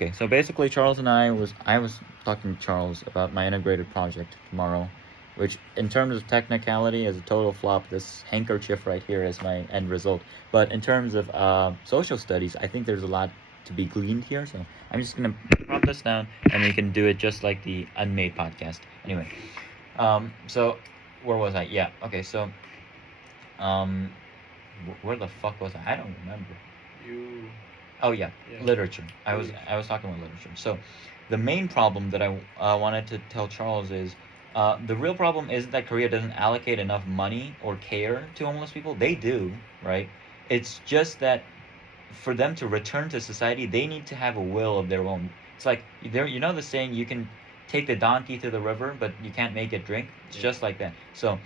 Okay, so basically, Charles and I was talking to Charles about my integrated project tomorrow, which in terms of technicality is a total flop. This handkerchief right here is my end result. But in terms of social studies, I think there's a lot to be gleaned here. So I'm just gonna prop this down, and we can do it just like the Unmade podcast. Anyway, so where was I? Yeah. Okay. So um, where the fuck was I? I don't remember. You, Oh yeah, yeah. literature. I was Literature. I was talking about literature. So, the main problem that I wanted to tell Charles is, the real problem isn't that Korea doesn't allocate enough money or care to homeless people. They do, right? It's just that for them to return to society, they need to have a will of their own. It's like there, you know the saying, you can take the donkey to the river, but you can't make it drink. It's Yeah. just like that. So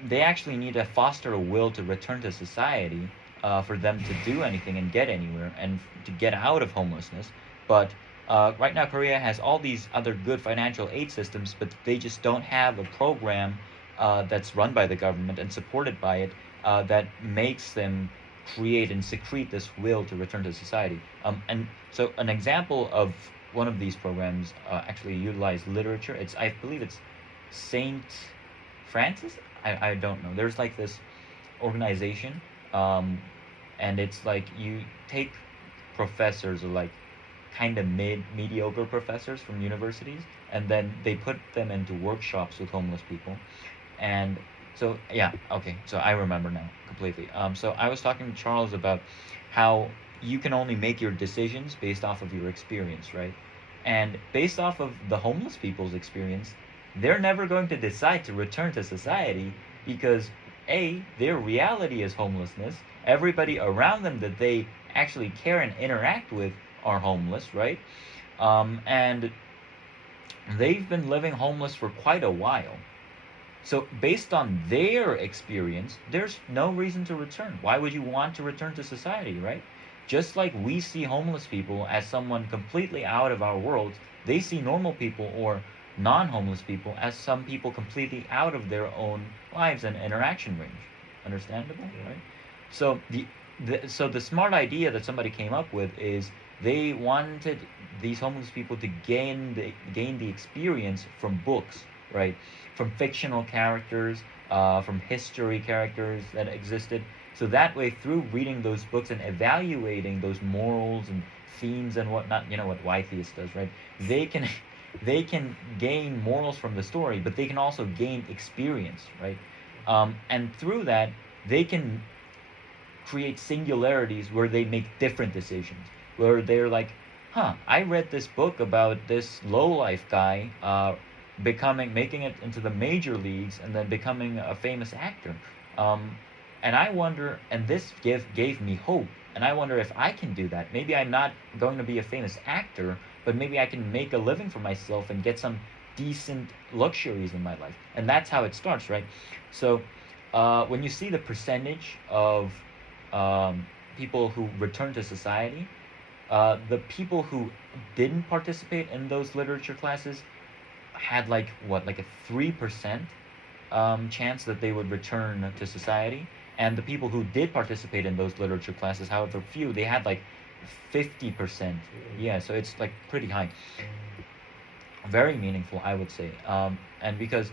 they actually need to foster a will to return to society for them to do anything and get anywhere and to get out of homelessness. But right now, Korea has all these other good financial aid systems, but they just don't have a program that's run by the government and supported by it that makes them create and secrete this will to return to society. And so, an example of one of these programs actually utilize literature. I believe it's Saint Francis? I don't know. There's like this organization, um, and it's like you take professors or like kind of mediocre professors from universities, and then they put them into workshops with homeless people. And so yeah, okay, so I remember now completely. So I was talking to Charles about how you can only make your decisions based off of your experience, right? And based off of the homeless people's experience, they're never going to decide to return to society because A, their reality is homelessness. Everybody around them that they actually care and interact with are homeless, right? And they've been living homeless for quite a while. So, based on their experience, there's no reason to return. Why would you want to return to society, right? Just like we see homeless people as someone completely out of our world, they see normal people or non homeless people as some people completely out of their own lives and interaction range. Understandable, Yeah. right? So, the smart idea that somebody came up with is they wanted these homeless people to gain the experience from books, right? From fictional characters, from history characters that existed. So that way, through reading those books and evaluating those morals and themes and whatnot, you know what Wytheist does, right? They can, they can gain morals from the story, but they can also gain experience, right? And through that, they can create singularities where they make different decisions, where they're like, huh, I read this book about this low life guy making it into the major leagues and then becoming a famous actor. Um, and I wonder, and this gave me hope. And I wonder if I can do that. Maybe I'm not going to be a famous actor, but maybe I can make a living for myself and get some decent luxuries in my life. And that's how it starts, right? So when you see the percentage of people who return to society, the people who didn't participate in those literature classes had like what, like a 3% chance that they would return to society, and the people who did participate in those literature classes, however few, they had like 50%. Yeah, so it's like pretty high, very meaningful, I would say. And because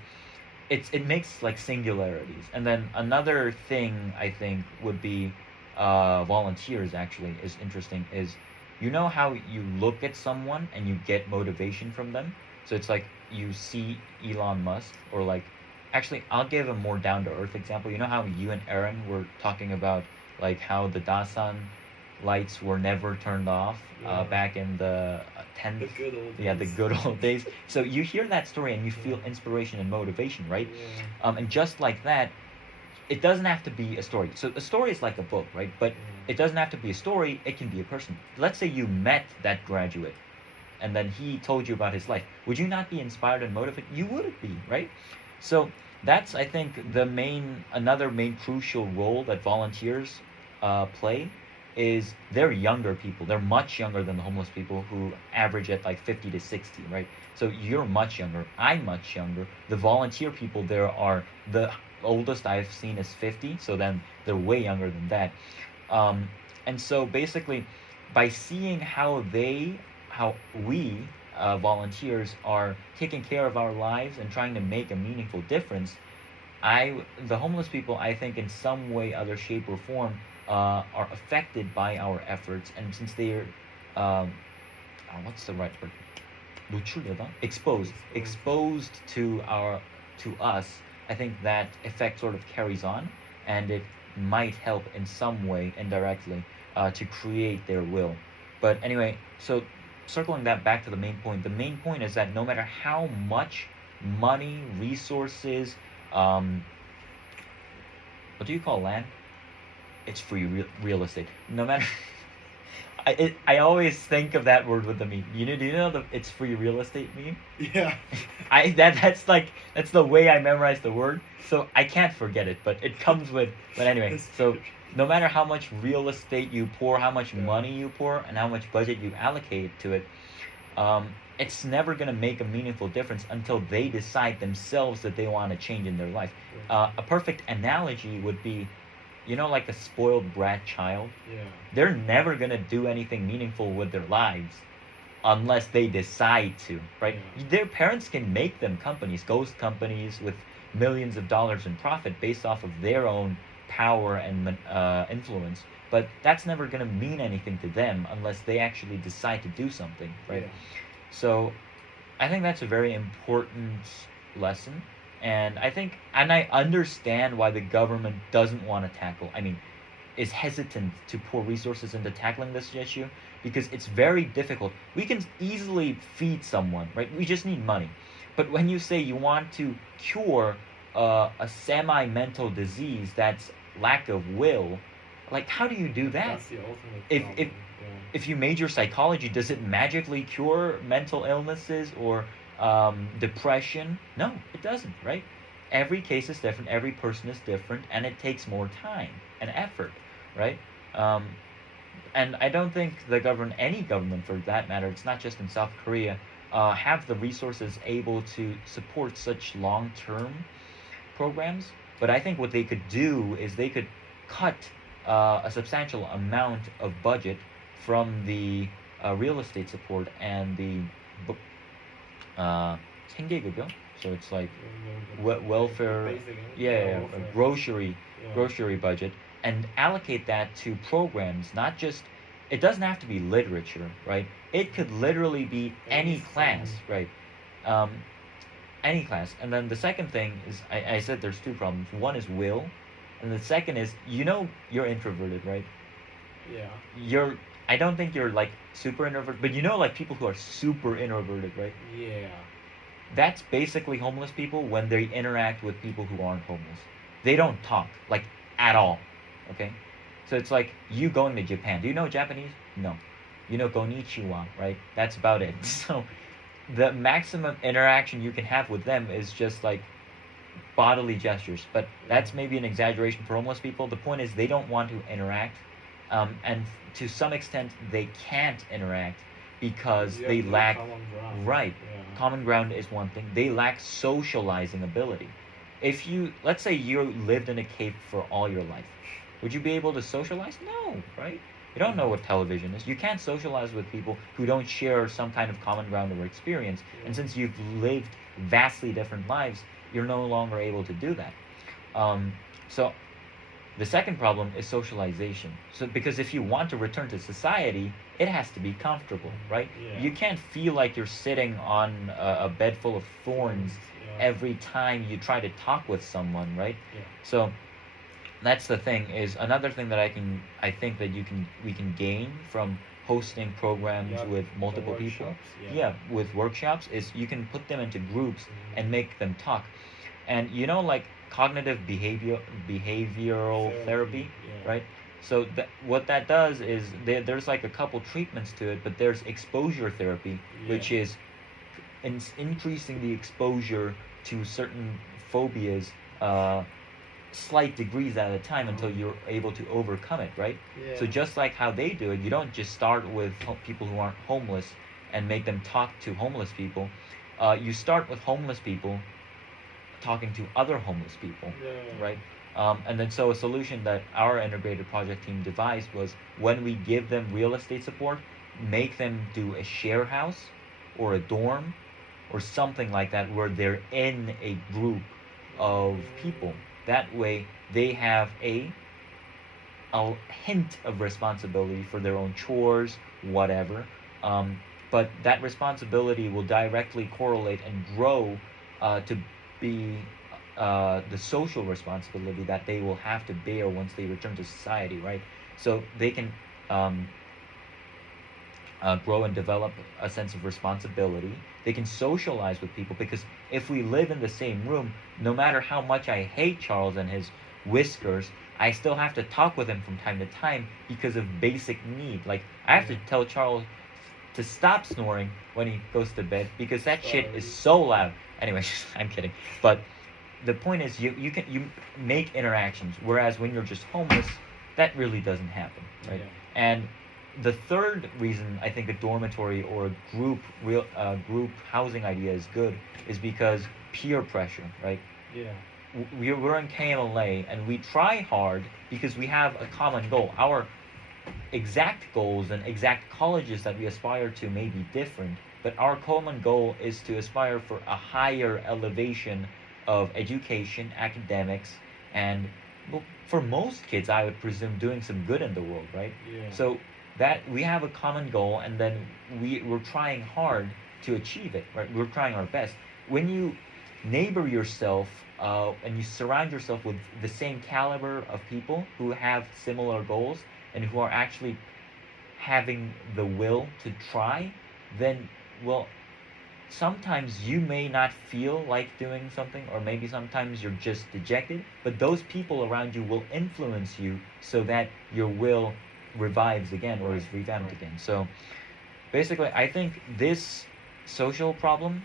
it makes like singularities. And then another thing I think would be volunteers. Actually, is interesting. Is, you know how you look at someone and you get motivation from them. So it's like you see Elon Musk, or like, actually, I'll give a more down to earth example. You know how you and Aaron were talking about like how the Dasan lights were never turned off Yeah. back in the The 10th, good old yeah, the days. good old days. So you hear that story and you feel inspiration and motivation, right? Yeah. And just like that, it doesn't have to be a story. So a story is like a book, right? But it doesn't have to be a story. It can be a person. Let's say you met that graduate and then he told you about his life. Would you not be inspired and motivated? You would be, right? So that's, I think, another main crucial role that volunteers play is they're younger people. They're much younger than the homeless people who average at like 50 to 60, right? So you're much younger. I'm much younger. The volunteer people there are, the oldest I've seen is 50, so then they're way younger than that. Um, and so basically, by seeing how we volunteers are taking care of our lives and trying to make a meaningful difference, the homeless people, I think, in some way, other shape or form, are affected by our efforts, and since they're, um, what's the right word? 노출되다? exposed to us. I think that effect sort of carries on, and it might help in some way indirectly to create their will. But anyway, so circling that back to the main point is that no matter how much money, resources, um, what do you call land? It's free real estate. No matter I always think of that word with the meme. Do you know the it's free real estate meme? Yeah. That's the way I memorize the word, so I can't forget it. But it comes with. But anyway, so no matter how much real estate you pour, how much Yeah. money you pour, and how much budget you allocate to it, it's never gonna make a meaningful difference until they decide themselves that they want to change in their life. A perfect analogy would be, like a spoiled brat child. Yeah. They're never gonna do anything meaningful with their lives unless they decide to, right? Yeah. Their parents can make them companies, ghost companies with millions of dollars in profit based off of their own power and influence. But that's never gonna mean anything to them unless they actually decide to do something, right? Yeah. So I think that's a very important lesson. And I understand why the government doesn't want to is hesitant to pour resources into tackling this issue because it's very difficult. We can easily feed someone, right? We just need money. But when you say you want to cure a semi mental disease that's lack of will, like, how do you do that? That's the ultimate If, problem. if, if you major psychology, does it magically cure mental illnesses or depression? No, it doesn't, right? Every case is different, every person is different, and it takes more time and effort, right? Um, and I don't think any government for that matter, it's not just in South Korea, have the resources able to support such long term programs. But I think what they could do is they could cut a substantial amount of budget from the real estate support and the uh, 생계급여. So it's like welfare, Basic, yeah, welfare. grocery Yeah. grocery budget, and allocate that to programs. Not just it doesn't have to be literature, right? It could literally be any Anything. class, right? Um, any class. And then the second thing is I said there's two problems. One is will, and the second is you're introverted, right? Yeah. You're I don't think you're like super introverted, but like people who are super introverted, right? Yeah. That's basically homeless people when they interact with people who aren't homeless. They don't talk like at all. Okay? So it's like you going to Japan. Do you know Japanese? No. You know konnichiwa, right? That's about it. So the maximum interaction you can have with them is just like bodily gestures. But that's maybe an exaggeration for homeless people. The point is they don't want to interact. And to some extent they can't interact because You they have no lack common ground. right. Yeah. Common ground is one thing. They lack socializing ability. If let's say you lived in a cave for all your life, would you be able to socialize? No, right? You don't know what television is. You can't socialize with people who don't share some kind of common ground or experience. And since you've lived vastly different lives, you're no longer able to do that. So the second problem is socialization. So because if you want to return to society, it has to be comfortable, right? Yeah. You can't feel like you're sitting on a bed full of thorns Yeah. every time you try to talk with someone, right? Yeah. So that's the thing. Is another thing that I think that we can gain from hosting programs Yeah, with the multiple people. workshops, yeah. Yeah, with workshops is you can put them into groups and make them talk. And like cognitive behavioral therapy, Yeah. right? So what that does is there's like a couple treatments to it, but there's exposure therapy, which Yeah. is increasing the exposure to certain phobias, slight degrees at a time until you're able to overcome it, right? Yeah. So just like how they do it, you don't just start with people who aren't homeless and make them talk to homeless people. You start with homeless people talking to other homeless people, Yeah. right? And then so a solution that our integrated project team devised was when we give them real estate support, make them do a share house or a dorm or something like that where they're in a group of people. That way they have a hint of responsibility for their own chores, whatever. Um, but that responsibility will directly correlate and grow to be the social responsibility that they will have to bear once they return to society, right? So they can um, grow and develop a sense of responsibility. They can socialize with people because if we live in the same room, no matter how much I hate Charles and his whiskers, I still have to talk with him from time to time because of basic need. Like I have to tell Charles to stop snoring when he goes to bed because that shit is so loud. Anyway, I'm kidding. But the point is you make interactions, whereas when you're just homeless, that really doesn't happen, right? Yeah. And the third reason I think a dormitory or a group housing idea is good is because peer pressure, right? Yeah. We're in KMLA and we try hard because we have a common goal. Our exact goals and exact colleges that we aspire to may be different, but our common goal is to aspire for a higher elevation of education, academics, and well, for most kids, I would presume doing some good in the world, right? Yeah. So that we have a common goal, and then we're trying hard to achieve it, right? We're trying our best. When you neighbor yourself and you surround yourself with the same caliber of people who have similar goals and who are actually having the will to try, then, well, sometimes you may not feel like doing something, or maybe sometimes you're just dejected, but those people around you will influence you so that your will revives again or is revamped again. So basically, I think this social problem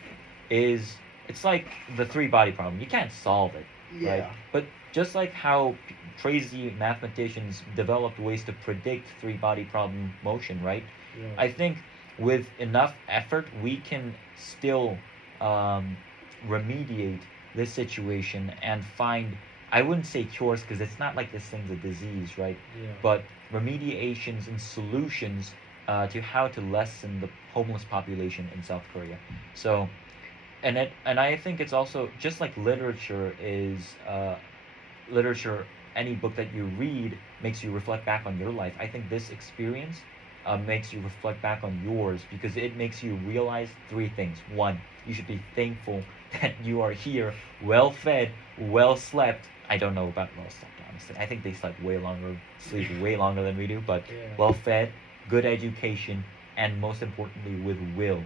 is it's like the three body problem. You can't solve it, right? Yeah. But just like how crazy mathematicians developed ways to predict three body problem motion, right? Yeah. I think with enough effort, we can still um, remediate this situation and find, I wouldn't say cures because it's not like this thing's a disease, right? Yeah. But remediations and solutions to how to lessen the homeless population in South Korea. So, and I think it's also just like literature is literature. Any book that you read makes you reflect back on your life. I think this experience makes you reflect back on yours because it makes you realize three things. One, you should be thankful that you are here, well fed, well slept. I don't know about well slept, honestly. I think they sleep way longer than we do, but Yeah. well fed, good education, and most importantly, with will.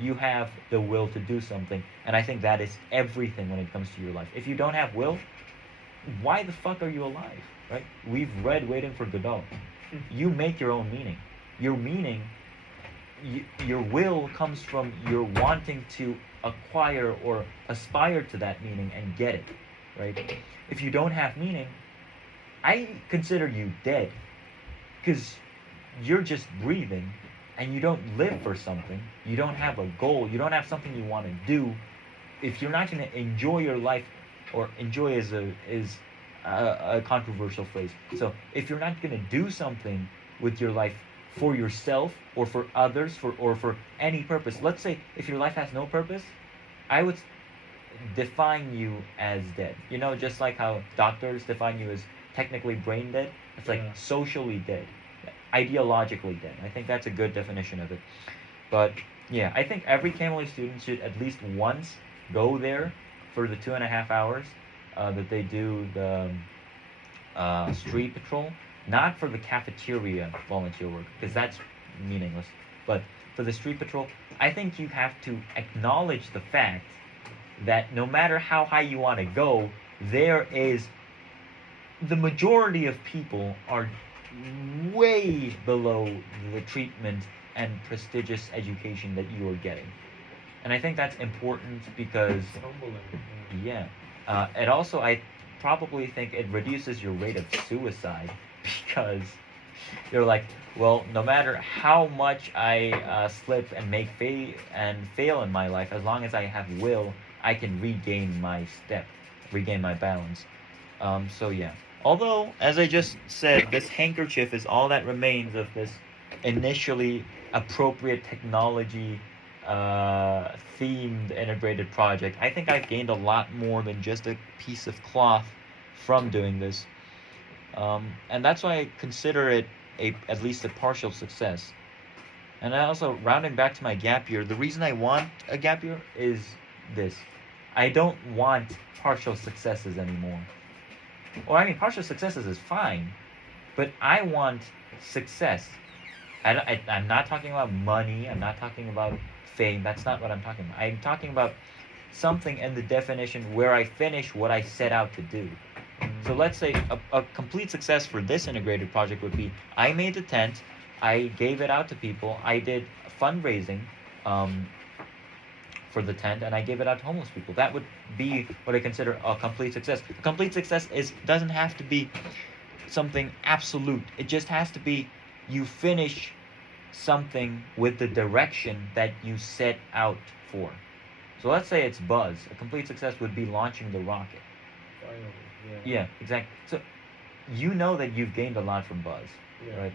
You have the will to do something, and I think that is everything when it comes to your life. If you don't have will, why the fuck are you alive, right? We've read Waiting for Godot. You make your own meaning. Your meaning, your will comes from your wanting to acquire or aspire to that meaning and get it, right? If you don't have meaning, I consider you dead because you're just breathing and you don't live for something. You don't have a goal. You don't have something you want to do. If you're not going to enjoy your life, or enjoy is a controversial phrase. So if you're not going to do something with your life for yourself or for others or for any purpose, let's say if your life has no purpose, I would define you as dead. You know, just like how doctors define you as technically brain dead, it's like Yeah. socially dead, ideologically dead. I think that's a good definition of it. But yeah, I think every KMLA student should at least once go there for the 2.5 hours that they do the street patrol. Not for the cafeteria volunteer work, because that's meaningless. But for the street patrol, I think you have to acknowledge the fact that no matter how high you want to go, there is the majority of people are way below the treatment and prestigious education that you are getting. And I think that's important because, It's humbling. yeah, and also I probably think it reduces your rate of suicide because you're like, well, no matter how much I slip and fail in my life, as long as I have will, I can regain my balance. So yeah. Although, as I just said, this handkerchief is all that remains of this initially appropriate technology themed integrated project. I think I've gained a lot more than just a piece of cloth from doing this. And that's why I consider it at least a partial success. And I also, rounding back to my gap year, the reason I want a gap year is this. I don't want partial successes anymore. Or, I mean, partial successes is fine, but I want success. I'm not talking about money. I'm not talking about fame. That's not what I'm talking about. I'm talking about something in the definition where I finish what I set out to do. So let's say a complete success for this integrated project would be I made the tent, I gave it out to people, I did fundraising um, for the tent, and I gave it out to homeless people. That would be what I consider a complete success. A complete success doesn't have to be something absolute. It just has to be you finish something with the direction that you set out for. So let's say it's Buzz. A complete success would be launching the rocket. Finally, yeah. Yeah, exactly. So you know that you've gained a lot from Buzz, Yeah. right?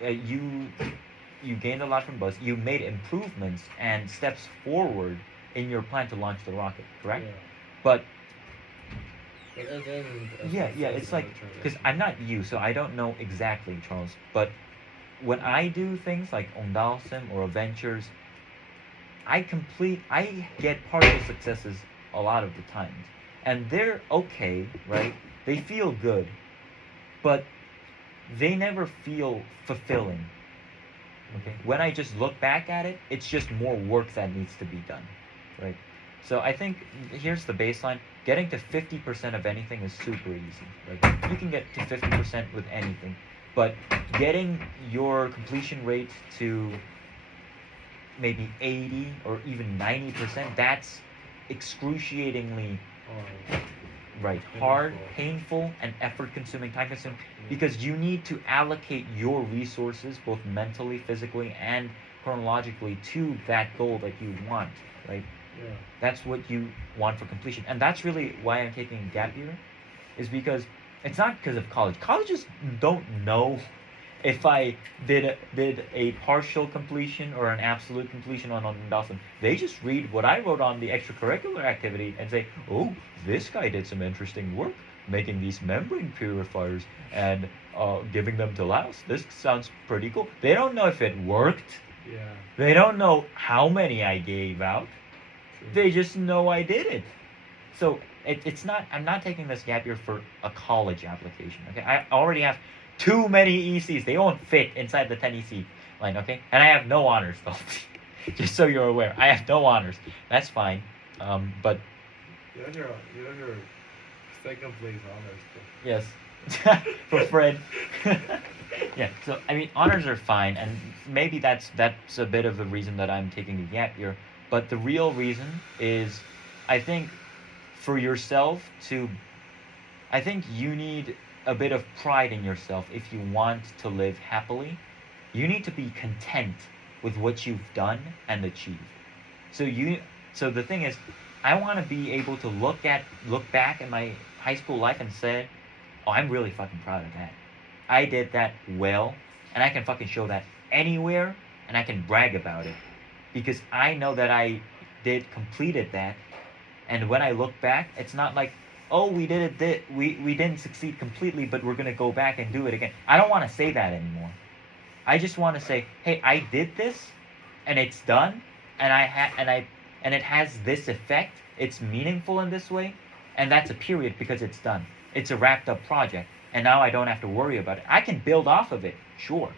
You gained a lot from Buzz. You made improvements and steps forward in your plan to launch the rocket, correct? Yeah. But But again, yeah, it's like because I'm not you, so I don't know exactly, Charles. But when I do things like Ondalsim or Adventures, I get partial successes a lot of the times, and they're okay, right? They feel good, but they never feel fulfilling. Okay, when I just look back at it, it's just more work that needs to be done, right? So I think here's the baseline: getting to 50% of anything is super easy, right? You can get to 50% with anything, but getting your completion rate to maybe 80 or even 90%, that's excruciatingly right, hard, painful, and effort consuming, time consuming, because you need to allocate your resources both mentally, physically, and chronologically to that goal that you want, right? Yeah. That's what you want for completion. And that's really why I'm taking a gap year, is because it's not because of college. Colleges don't know if I did a partial completion or an absolute completion on Dawson. They just read what I wrote on the extracurricular activity and say, oh, this guy did some interesting work making these membrane purifiers and giving them to Laos. This sounds pretty cool. They don't know if it worked. Yeah. They don't know how many I gave out. True. They just know I did it. So it's not. I'm not taking this gap year for a college application. Okay, I already have too many ECs. They won't fit inside the 10 EC line. Okay, and I have no honors though. Just so you're aware, I have no honors. That's fine. But You have your second place honors. yes, for Fred. Yeah. So I mean, honors are fine, and maybe that's a bit of a reason that I'm taking a gap year. But the real reason is, I think, for yourself to, I think you need a bit of pride in yourself if you want to live happily. You need to be content with what you've done and achieved. So the thing is, I want to be able to look back at my high school life and say, oh, I'm really fucking proud of that. I did that well, and I can fucking show that anywhere, and I can brag about it because I know that I completed that. And when I look back, it's not like, oh, we didn't succeed completely, but we're gonna go back and do it again. I don't want to say that anymore. I just want to say, hey, I did this, and it's done, and and it has this effect. It's meaningful in this way, and that's a period because it's done. It's a wrapped up project, and now I don't have to worry about it. I can build off of it, sure,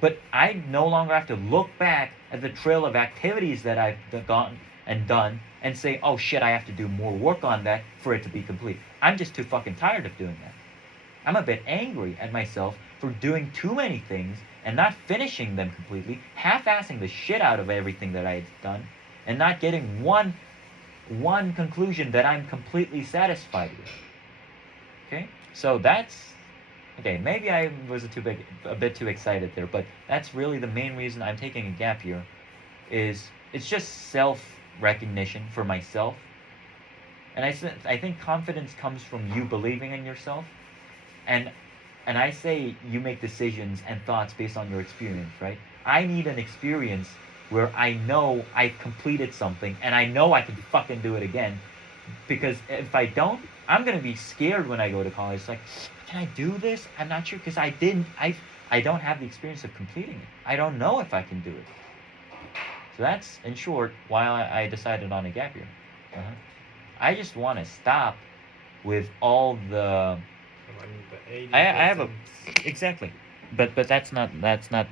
but I no longer have to look back at the trail of activities that I've gone and done and say, oh shit, I have to do more work on that for it to be complete. I'm just too fucking tired of doing that. I'm a bit angry at myself for doing too many things and not finishing them completely, half-assing the shit out of everything that I had done, and not getting one conclusion that I'm completely satisfied with. Okay? So that's okay, maybe I was a bit too excited there, but that's really the main reason I'm taking a gap year. Is it's just self recognition for myself And I think confidence comes from you believing in yourself, and I say you make decisions and thoughts based on your experience, right? I need an experience where I know I've completed something and I know I can fucking do it again. Because if I don't, I'm gonna be scared when I go to college. It's like, can I do this? I'm not sure because I don't have the experience of completing it. I don't know if I can do it. So that's, in short, why I decided on a gap year. Uh-huh. I just want to stop with all the. I mean, the 80s I have a distance. exactly, but that's not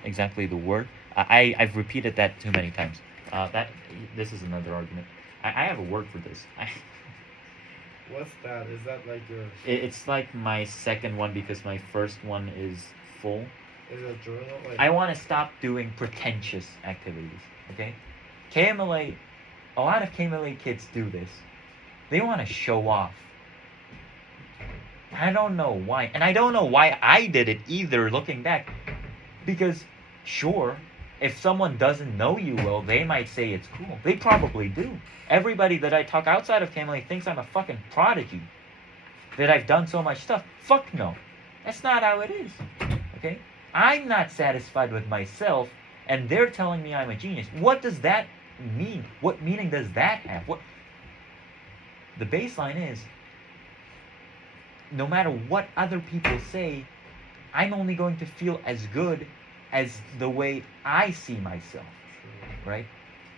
exactly the word. I've repeated that too many times. That this is another argument. I have a word for this. What's that? Is that like your? It's like my second one because my first one is full. Is it a journal? Like, I want to stop doing pretentious activities. Okay, KMLA. A lot of KMLA kids do this. They want to show off. I don't know why. And I don't know why I did it either, looking back. Because, sure, if someone doesn't know you well, they might say it's cool. They probably do. Everybody that I talk outside of KMLA thinks I'm a fucking prodigy. That I've done so much stuff. Fuck no. That's not how it is. Okay? I'm not satisfied with myself, and they're telling me I'm a genius. What does that mean? What meaning does that have? What? The baseline is, no matter what other people say, I'm only going to feel as good as the way I see myself, right?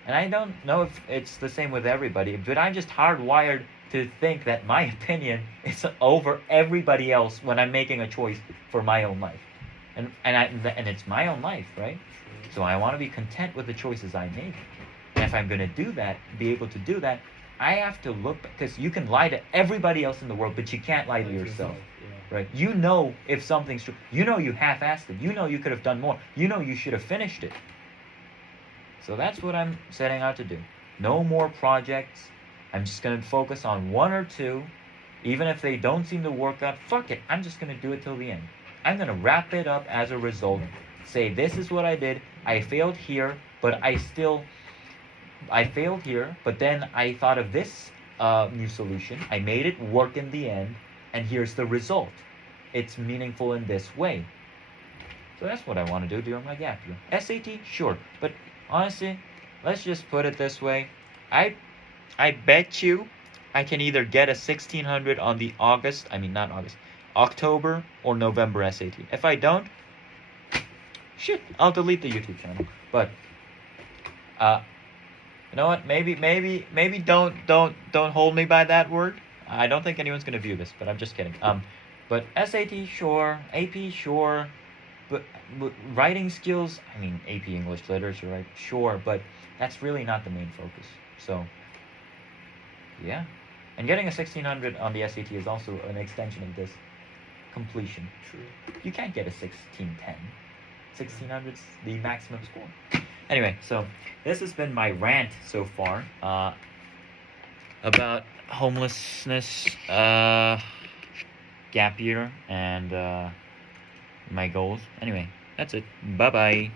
And I don't know if it's the same with everybody, but I'm just hardwired to think that my opinion is over everybody else when I'm making a choice for my own life. And it's my own life, right? So I want to be content with the choices I make. And if I'm going to do that, be able to do that, I have to look, because you can lie to everybody else in the world, but you can't lie to yourself, yeah. right? You know if something's true. You know you half-assed it. You know you could have done more. You know you should have finished it. So that's what I'm setting out to do. No more projects. I'm just going to focus on one or two. Even if they don't seem to work out, fuck it. I'm just going to do it till the end. I'm going to wrap it up as a result. Say, this is what I did. I failed here, but I failed here, but then I thought of this new solution. I made it work in the end, and here's the result. It's meaningful in this way. So that's what I want to do during my gap year. SAT, sure, but honestly, let's just put it this way. I bet you I can either get a 1600 on the October or November SAT. If I don't, shit, I'll delete the YouTube channel. But you know what? Maybe don't hold me by that word. I don't think anyone's gonna view this, but I'm just kidding. But SAT, sure. AP, sure. But writing skills, I mean, AP English Literature, right? Sure, but that's really not the main focus. So, yeah. And getting a 1600 on the SAT is also an extension of this completion. True. You can't get a 1610. 1600's the maximum score. Anyway, so this has been my rant so far about homelessness, gap year, and my goals. Anyway, that's it. Bye bye.